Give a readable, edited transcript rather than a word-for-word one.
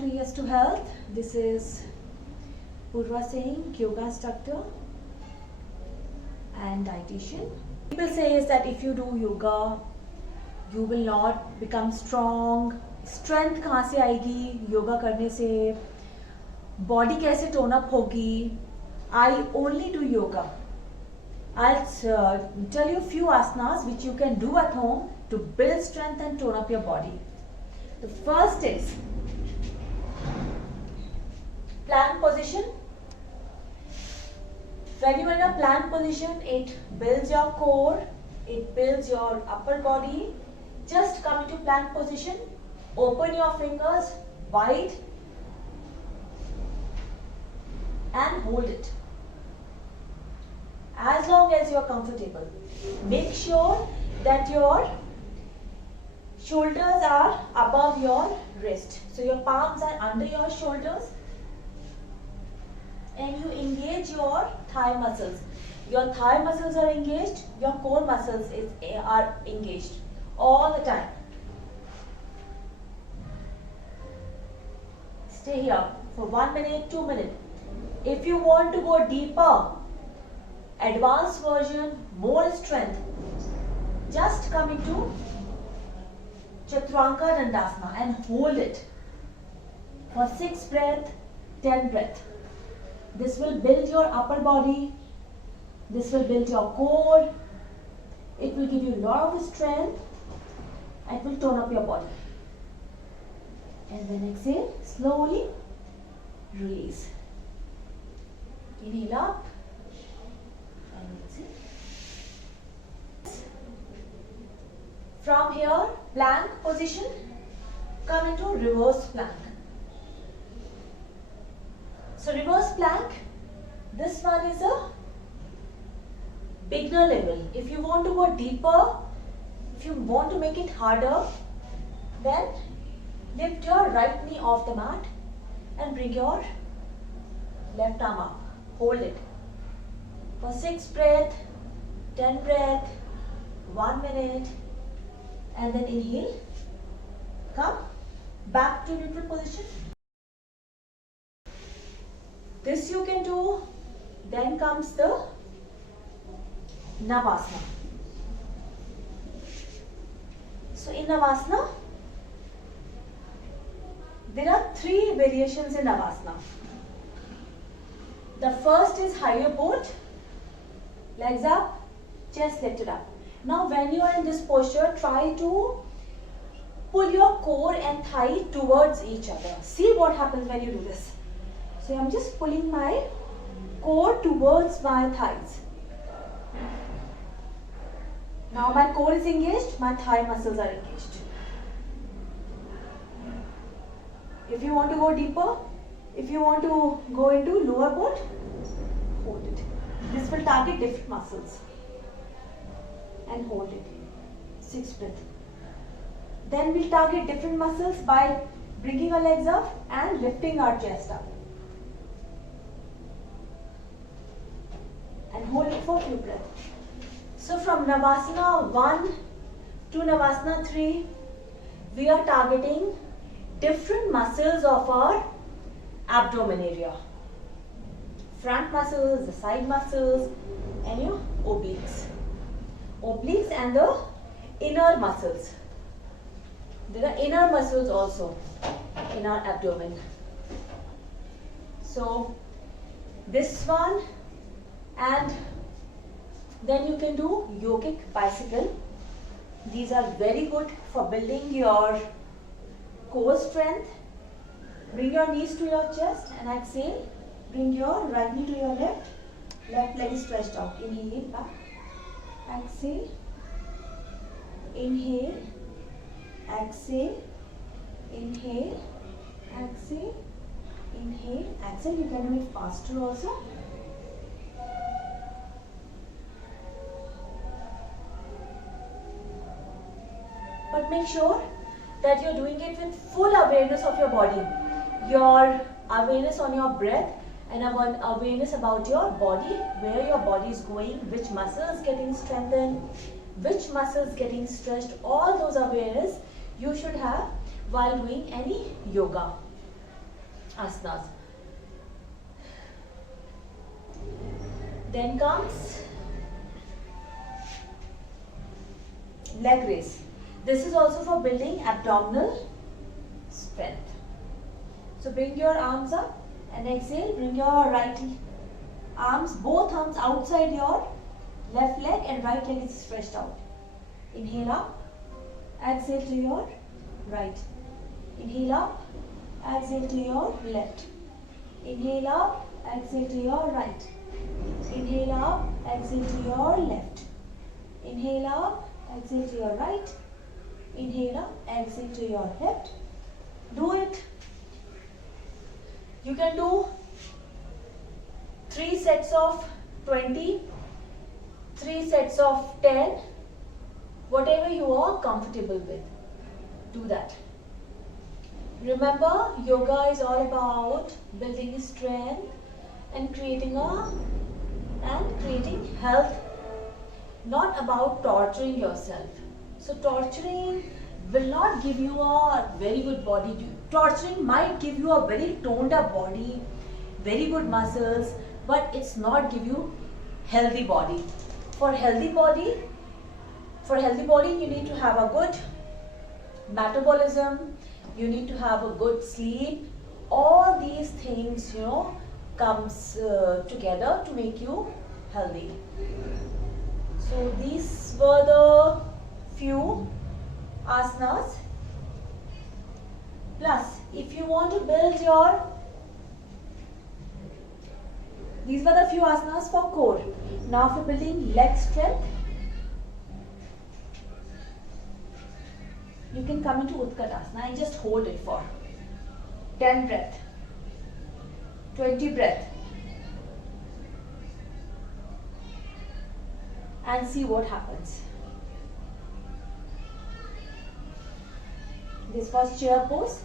to Yes to Health. This is Purva Singh, yoga instructor and dietitian. People say is that if you do yoga, you will not become strong. Strength कहाँ से आएगी योगा करने से? Body कैसे tone up होगी? I only do yoga. I'll tell you a few asanas which you can do at home to build strength and tone up your body. The first is plank position. When you are in a plank position, it builds your core, it builds your upper body. Just come into plank position, open your fingers wide and hold it as long as you are comfortable. Make sure that your shoulders are above your wrist. So your palms are under your shoulders and you engage your thigh muscles. Your thigh muscles are engaged, your core muscles are engaged all the time. Stay here for 1 minute, 2 minutes. If you want to go deeper, advanced version, more strength, just come into Chaturanga Dandasana and hold it for 6 breaths, 10 breaths. This will build your upper body, this will build your core, it will give you a lot of strength, it will tone up your body. And then exhale, slowly release. Inhale up and exhale. From here, plank position, come into reverse plank. So reverse plank, this one is a beginner level. If you want to go deeper, if you want to make it harder, then lift your right knee off the mat and bring your left arm up. Hold it for 6 breaths, 10 breaths, 1 minute, and then inhale. Come back to neutral position. This you can do. Then comes the Navasana. So in Navasana, there are 3 variations in Navasana. The first is higher boat, legs up, chest lifted up. Now when you are in this posture, try to pull your core and thigh towards each other. See what happens when you do this. So I am just pulling my core towards my thighs. Now my core is engaged, my thigh muscles are engaged. If you want to go deeper, if you want to go into lower boat, hold it. This will target different muscles. And hold it. 6 breaths. Then we'll target different muscles by bringing our legs up and lifting our chest up. And hold it for a few breaths. So from Navasana 1 to Navasana 3, we are targeting different muscles of our abdomen area. Front muscles, the side muscles, and your obliques. Obliques and the inner muscles. There are inner muscles also in our abdomen. So this one, and then you can do yogic bicycle. These are very good for building your core strength. Bring your knees to your chest and exhale. Bring your right knee to your left. Left leg is stretched out. Inhale back. Exhale. Inhale. Exhale. Inhale. Exhale. Inhale. Exhale. You can do it faster also. But make sure that you're doing it with full awareness of your body. Your awareness on your breath and awareness about your body, where your body is going, which muscles getting strengthened, which muscles getting stretched. All those awareness you should have while doing any yoga. asanas. Then comes leg raise. This is also for building abdominal strength. So bring your arms up and exhale. Bring your right arms, both arms outside your left leg, and right leg is stretched out. Inhale up, exhale to your right. Inhale up, exhale to your left. Inhale up, exhale to your right. Inhale up, exhale to your left. Inhale up, exhale to your right. Inhale up, exhale to your left. Do it. You can do 3 sets of 20, 3 sets of 10, whatever you are comfortable with. Do that. Remember, yoga is all about building strength and creating health, not about torturing yourself. So torturing will not give you a very good body. Torturing might give you a very toned up body, very good muscles, but it's not give you healthy body. For healthy body, you need to have a good metabolism, you need to have a good sleep. All these things, comes together to make you healthy. So these were the few asanas. Plus, if you want to build these were the few asanas for core. Now for building leg strength, you can come into Utkatasana and just hold it for 10 breath, 20 breath, and see what happens. This was chair pose.